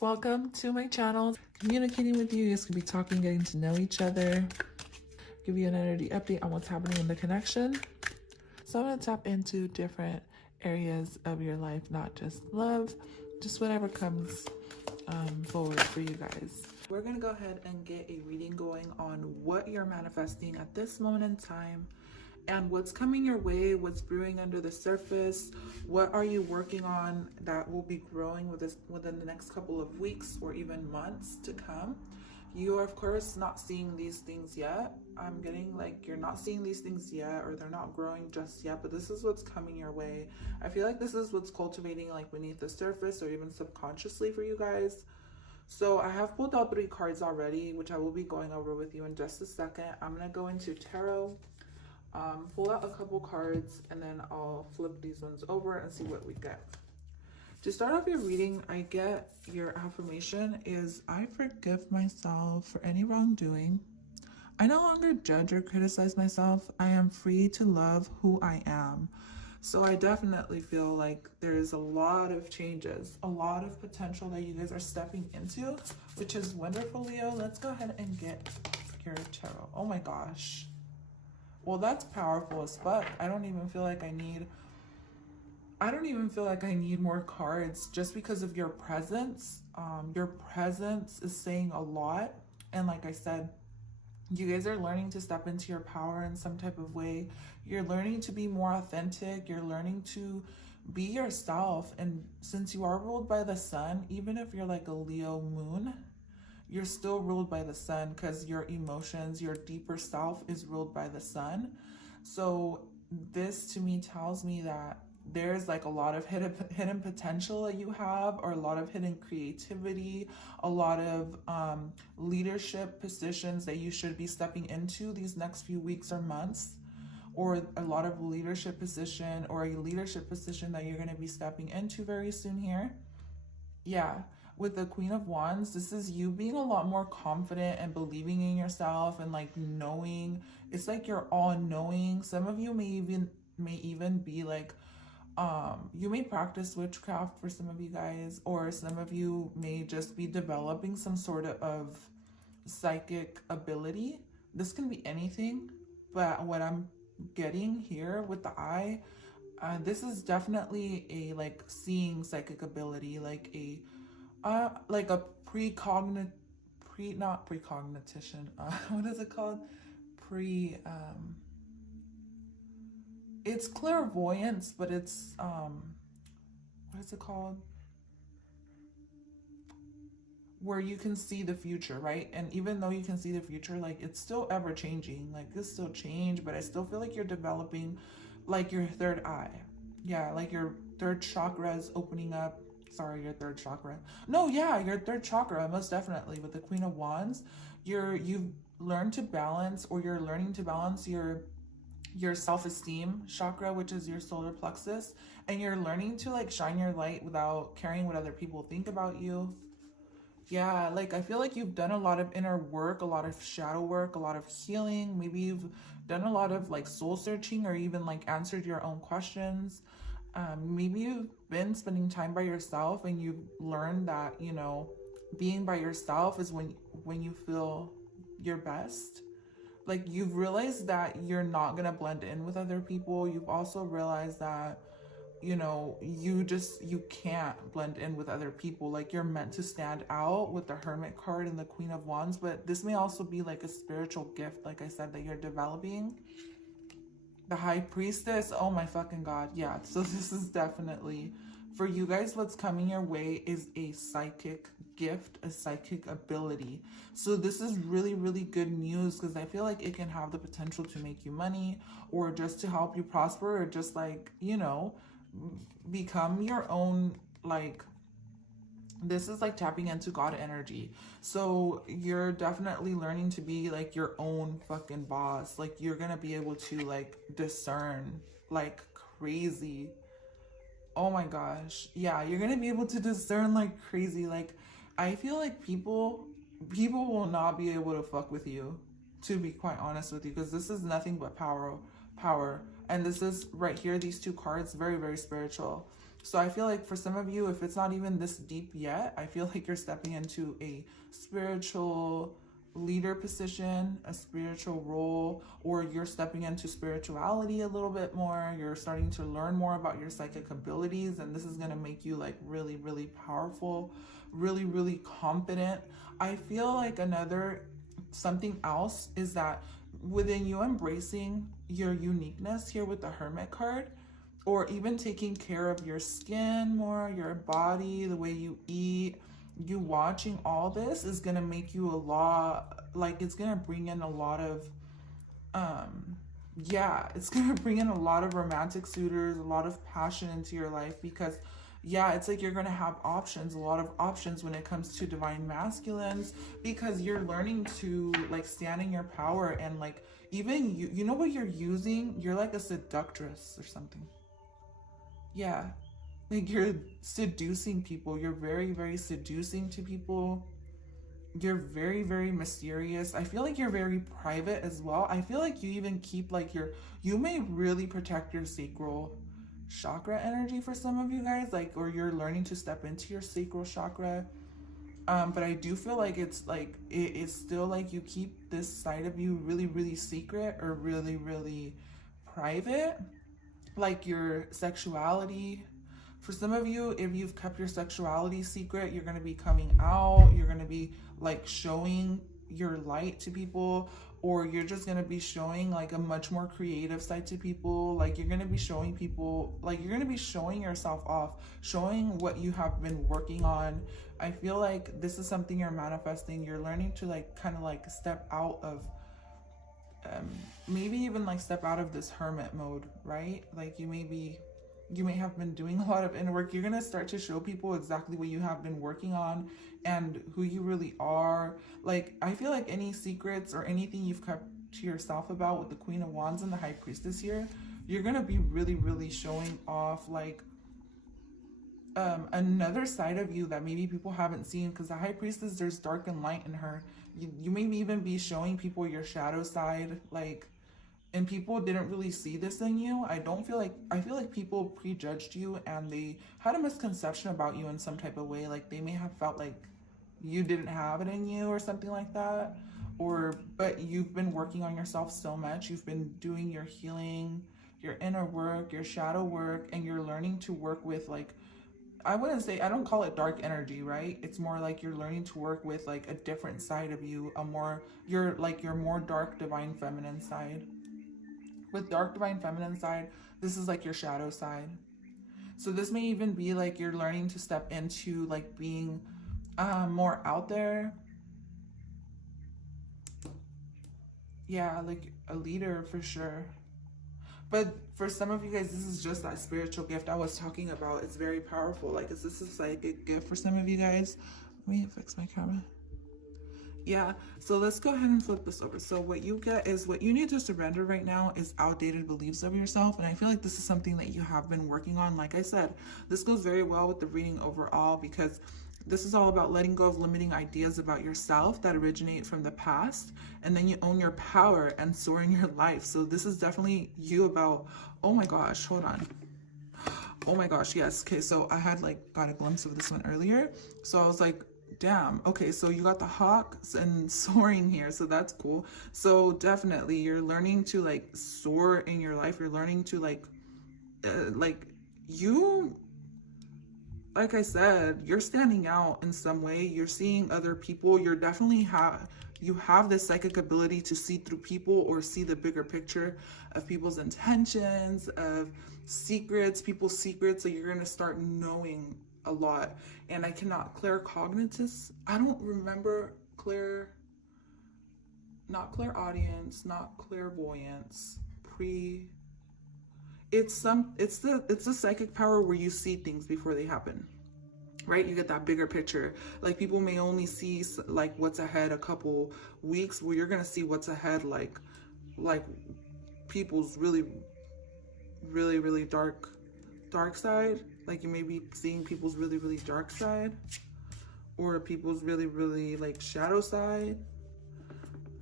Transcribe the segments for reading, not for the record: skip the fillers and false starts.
Welcome to my channel. Communicating with you, you guys can be talking, getting to know each other, give you an energy update on what's happening in the connection. So I'm going to tap into different areas of your life, not just love, just whatever comes forward for you guys. We're going to go ahead and get a reading going on what you're manifesting at this moment in time and what's coming your way, what's brewing under the surface, what are you working on that will be growing within the next couple of weeks or even months to come. You are, of course, not seeing these things yet. I'm getting like you're not seeing these things yet, or they're not growing just yet, but this is what's coming your way. I feel like this is what's cultivating like beneath the surface or even subconsciously for you guys. So I have pulled out 3 cards already, which I will be going over with you in just a second. I'm going to go into tarot, pull out a couple cards, and then I'll flip these ones over and see what we get. To start off your reading, I get your affirmation is, I forgive myself for any wrongdoing. I no longer judge or criticize myself. I am free to love who I am. So I definitely feel like there's a lot of changes, a lot of potential that you guys are stepping into, which is wonderful, Leo. Let's go ahead and get your tarot. Oh my gosh. Well, that's powerful as fuck. I don't even feel like I need more cards just because of your presence. Your presence is saying a lot. And like I said, you guys are learning to step into your power in some type of way. You're learning to be more authentic. You're learning to be yourself. And since you are ruled by the sun, even if you're like a Leo moon, you're still ruled by the sun because your emotions, your deeper self is ruled by the sun. So this to me tells me that there's like a lot of hidden potential that you have, or a lot of hidden creativity, a lot of leadership positions that you should be stepping into these next few weeks or months, or a lot of leadership position or a leadership position that you're going to be stepping into very soon here. Yeah. With the Queen of Wands, this is you being a lot more confident and believing in yourself and like knowing. It's like you're all knowing. Some of you may even be like, you may practice witchcraft for some of you guys, or some of you may just be developing some sort of psychic ability. This can be anything, but what I'm getting here with the eye, this is definitely a like seeing psychic ability, like a not precognition. What is it called? It's clairvoyance, but it's what is it called? Where you can see the future, right? And even though you can see the future, like it's still ever changing. Like this still change, but I still feel like you're developing like your third eye. Yeah, like your third chakra is opening up. Sorry, your third chakra. No, yeah, your third chakra, most definitely. With the Queen of Wands, you've learned to balance, or you're learning to balance your self-esteem chakra, which is your solar plexus, and you're learning to like shine your light without caring what other people think about you. Yeah, like I feel like you've done a lot of inner work, a lot of shadow work, a lot of healing. Maybe you've done a lot of like soul searching, or even like answered your own questions. Maybe you've been spending time by yourself and you've learned that, you know, being by yourself is when you feel your best. Like you've realized that you're not going to blend in with other people. You've also realized that, you know, you can't blend in with other people. Like you're meant to stand out with the Hermit card and the Queen of Wands, but this may also be like a spiritual gift, like I said, that you're developing. The High Priestess, oh my fucking god, yeah. So this is definitely, for you guys, what's coming your way is a psychic gift, a psychic ability. So this is really, really good news, because I feel like it can have the potential to make you money, or just to help you prosper, or just like, you know, become your own, like, this is like tapping into God energy. So you're definitely learning to be like your own fucking boss. Like you're gonna be able to like discern like crazy. Oh my gosh. Yeah, you're gonna be able to discern like crazy. Like I feel like people will not be able to fuck with you, to be quite honest with you, because this is nothing but power. And this is right here, these 2 cards, very, very spiritual. So I feel like for some of you, if it's not even this deep yet, I feel like you're stepping into a spiritual leader position, a spiritual role, or you're stepping into spirituality a little bit more. You're starting to learn more about your psychic abilities, and this is going to make you like really, really powerful, really, really confident. I feel like something else is that within you embracing your uniqueness here with the Hermit card, or even taking care of your skin more, your body, the way you eat, you watching all this is going to make you a lot, like it's going to bring in a lot of it's going to bring in a lot of romantic suitors, a lot of passion into your life, because it's like you're going to have options, a lot of options when it comes to divine masculines, because you're learning to like stand in your power, and like even you know what you're using, you're like a seductress or something. Yeah, like you're seducing people. You're very, very seducing to people. You're very, very mysterious. I feel like you're very private as well. I feel like you even keep like you may really protect your sacral chakra energy for some of you guys, like, or you're learning to step into your sacral chakra. But I do feel like it's like, it's still like you keep this side of you really, really secret, or really, really private, like your sexuality. For some of you, if you've kept your sexuality secret, you're going to be coming out, you're going to be like showing your light to people, or you're just going to be showing like a much more creative side to people. Like you're going to be showing people, like you're going to be showing yourself off, showing what you have been working on. I feel like this is something you're manifesting. You're learning to like kind of like step out of maybe even like step out of this hermit mode, right? Like you may have been doing a lot of inner work. You're going to start to show people exactly what you have been working on and who you really are. Like I feel like any secrets or anything you've kept to yourself about with the Queen of Wands and the High Priestess here, you're going to be really, really showing off like another side of you that maybe people haven't seen, because the High Priestess, there's dark and light in her. You may even be showing people your shadow side, like, and people didn't really see this in you. I feel like people prejudged you, and they had a misconception about you in some type of way. Like they may have felt like you didn't have it in you or something like that, but you've been working on yourself so much. You've been doing your healing, your inner work, your shadow work, and you're learning to work with like, I don't call it dark energy, right? It's more like you're learning to work with like a different side of you, your more dark divine feminine side. With dark divine feminine side, this is like your shadow side. So this may even be like you're learning to step into like being more out there. Yeah, like a leader for sure. But for some of you guys, this is just that spiritual gift I was talking about. It's very powerful. Like, is this a psychic gift for some of you guys? Let me fix my camera. Yeah, so let's go ahead and flip this over. So what you get is, what you need to surrender right now is outdated beliefs of yourself. And I feel like this is something that you have been working on. Like I said, this goes very well with the reading overall, because this is all about letting go of limiting ideas about yourself that originate from the past, and then you own your power and soar in your life. So this is definitely you about, oh my gosh, hold on. Oh my gosh, yes. Okay, so I had like got a glimpse of this one earlier. So I was like, damn, okay, so you got the hawks and soaring here, so that's cool. So definitely you're learning to like soar in your life. You're learning to like like I said, you're standing out in some way. You're seeing other people. You're definitely you have this psychic ability to see through people, or see the bigger picture of people's intentions, of people's secrets. So you're going to start knowing a lot. And I cannot claircognitiveness. I don't remember not clairaudience, not clairvoyance, it's the psychic power where you see things before they happen, right? You get that bigger picture. Like people may only see like what's ahead a couple weeks, where you're gonna see what's ahead like people's really, really, really dark side. Like you may be seeing people's really, really dark side, or people's really, really like shadow side.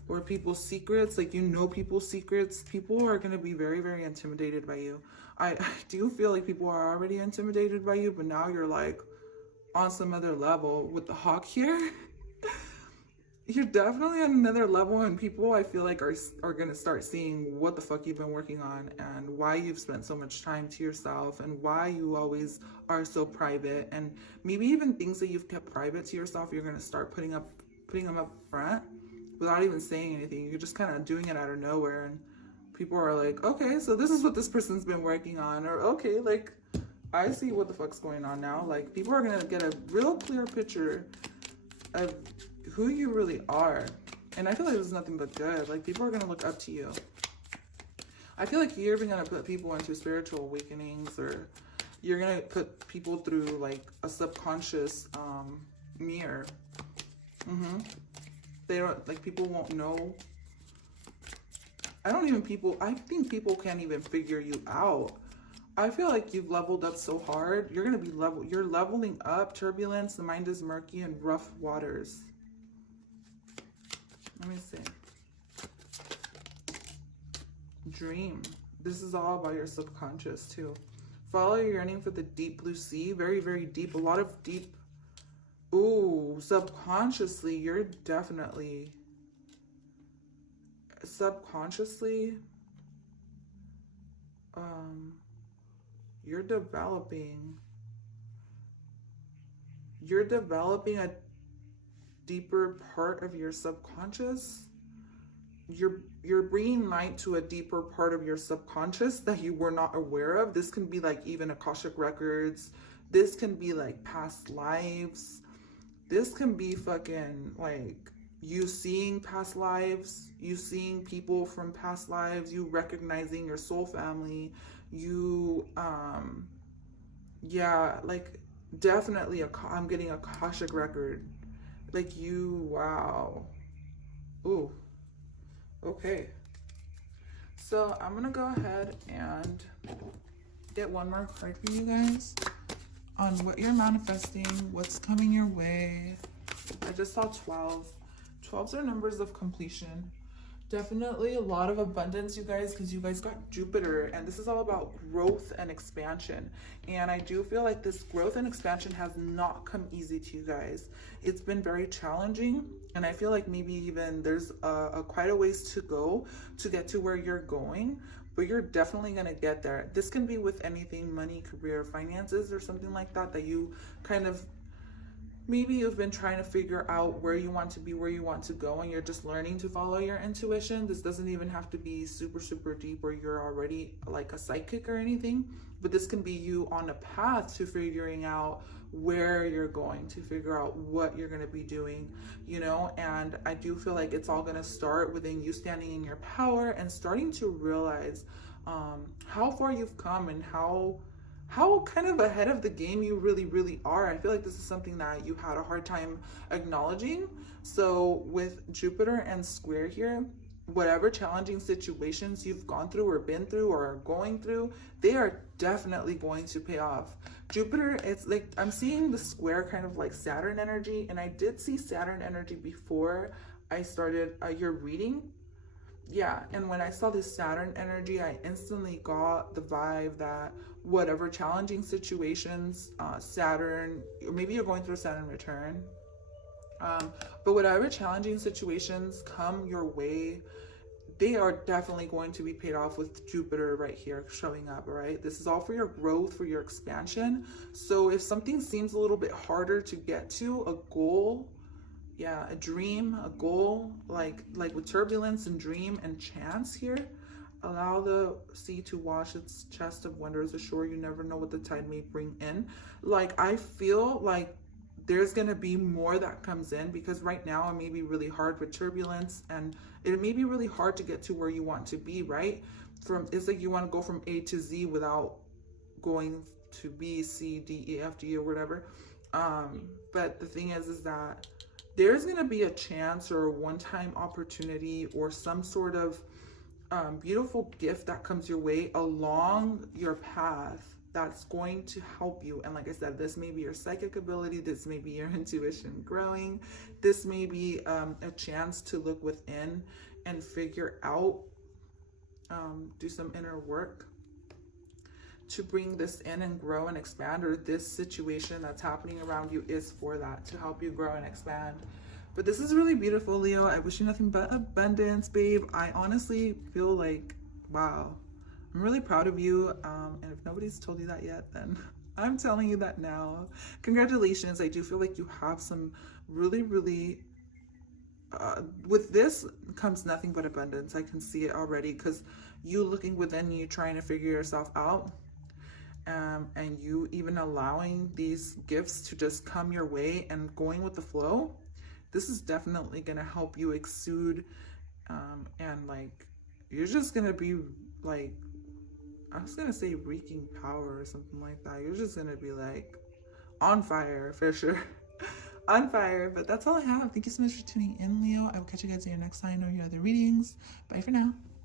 or people's secrets, like you know people's secrets. People are going to be very, very intimidated by you. I do feel like people are already intimidated by you, but now you're like on some other level with the hawk here. You're definitely on another level, and people I feel like are going to start seeing what the fuck you've been working on and why you've spent so much time to yourself and why you always are so private, and maybe even things that you've kept private to yourself, you're going to start putting them up front without even saying anything. You're just kind of doing it out of nowhere, and people are like, okay, so this is what this person's been working on, or okay, like I see what the fuck's going on now. Like people are going to get a real clear picture of who you really are, and I feel like there's nothing but good. Like people are gonna look up to you. I feel like you're even gonna put people into spiritual awakenings, or you're gonna put people through like a subconscious mirror. They don't, like, people won't know. I think people can't even figure you out. I feel like you've leveled up so hard. You're leveling up. Turbulence, the mind is murky, and rough waters. Let me see. Dream. This is all about your subconscious too. Follow your yearning for the deep blue sea. Very, very deep. A lot of deep. Ooh, subconsciously, you're definitely. Subconsciously. You're developing a deeper part of your subconscious. You're bringing light to a deeper part of your subconscious that you were not aware of. This can be like even Akashic records. This can be like past lives. This can be fucking like you seeing past lives, you seeing people from past lives, you recognizing your soul family, you yeah, like definitely I'm getting a Akashic record. Like you, wow. Ooh. Okay. So I'm gonna go ahead and get one more card for you guys on what you're manifesting, what's coming your way. I just saw 12. 12s are numbers of completion. Definitely a lot of abundance, you guys, because you guys got Jupiter, and this is all about growth and expansion. And I do feel like this growth and expansion has not come easy to you guys. It's been very challenging, and I feel like maybe even there's quite a ways to go to get to where you're going, but you're definitely going to get there. This can be with anything, money, career, finances, or something like that, that you kind of, maybe you've been trying to figure out where you want to be, where you want to go, and you're just learning to follow your intuition. This doesn't even have to be super, super deep where you're already like a psychic or anything, but this can be you on a path to figuring out where you're going, to figure out what you're going to be doing, you know. And I do feel like it's all going to start within you standing in your power and starting to realize how far you've come and how kind of ahead of the game you really, really are. I feel like this is something that you had a hard time acknowledging. So with Jupiter and square here, whatever challenging situations you've gone through or been through or are going through, they are definitely going to pay off. Jupiter, it's like I'm seeing the square kind of like Saturn energy, and I did see Saturn energy before I started your reading. Yeah, and when I saw this Saturn energy, I instantly got the vibe that whatever challenging situations, Saturn, or maybe you're going through a Saturn return, but whatever challenging situations come your way, they are definitely going to be paid off with Jupiter right here showing up, all right? This is all for your growth, for your expansion. So if something seems a little bit harder to get to, a goal, yeah, a dream, a goal, like with turbulence and dream and chance here, allow the sea to wash its chest of wonders ashore. You never know what the tide may bring in. Like, I feel like there's going to be more that comes in, because right now it may be really hard with turbulence, and it may be really hard to get to where you want to be, right? It's like you want to go from A to Z without going to B, C, D, E, F, G, or whatever. But the thing is that there's going to be a chance or a one-time opportunity or some sort of beautiful gift that comes your way along your path that's going to help you. And like I said, this may be your psychic ability, this may be your intuition growing, this may be a chance to look within and figure out, do some inner work to bring this in and grow and expand, or this situation that's happening around you is for that, to help you grow and expand. But this is really beautiful, Leo. I wish you nothing but abundance, babe. I honestly feel like, wow, I'm really proud of you. And if nobody's told you that yet, then I'm telling you that now. Congratulations. I do feel like you have some really, really, with this comes nothing but abundance. I can see it already, because you looking within you, trying to figure yourself out. And you even allowing these gifts to just come your way and going with the flow. This is definitely going to help you exude, and like, you're just going to be like, I was going to say wreaking power or something like that. You're just going to be like on fire for sure. On fire. But that's all I have. Thank you so much for tuning in, Leo. I will catch you guys in your next sign or your other readings. Bye for now.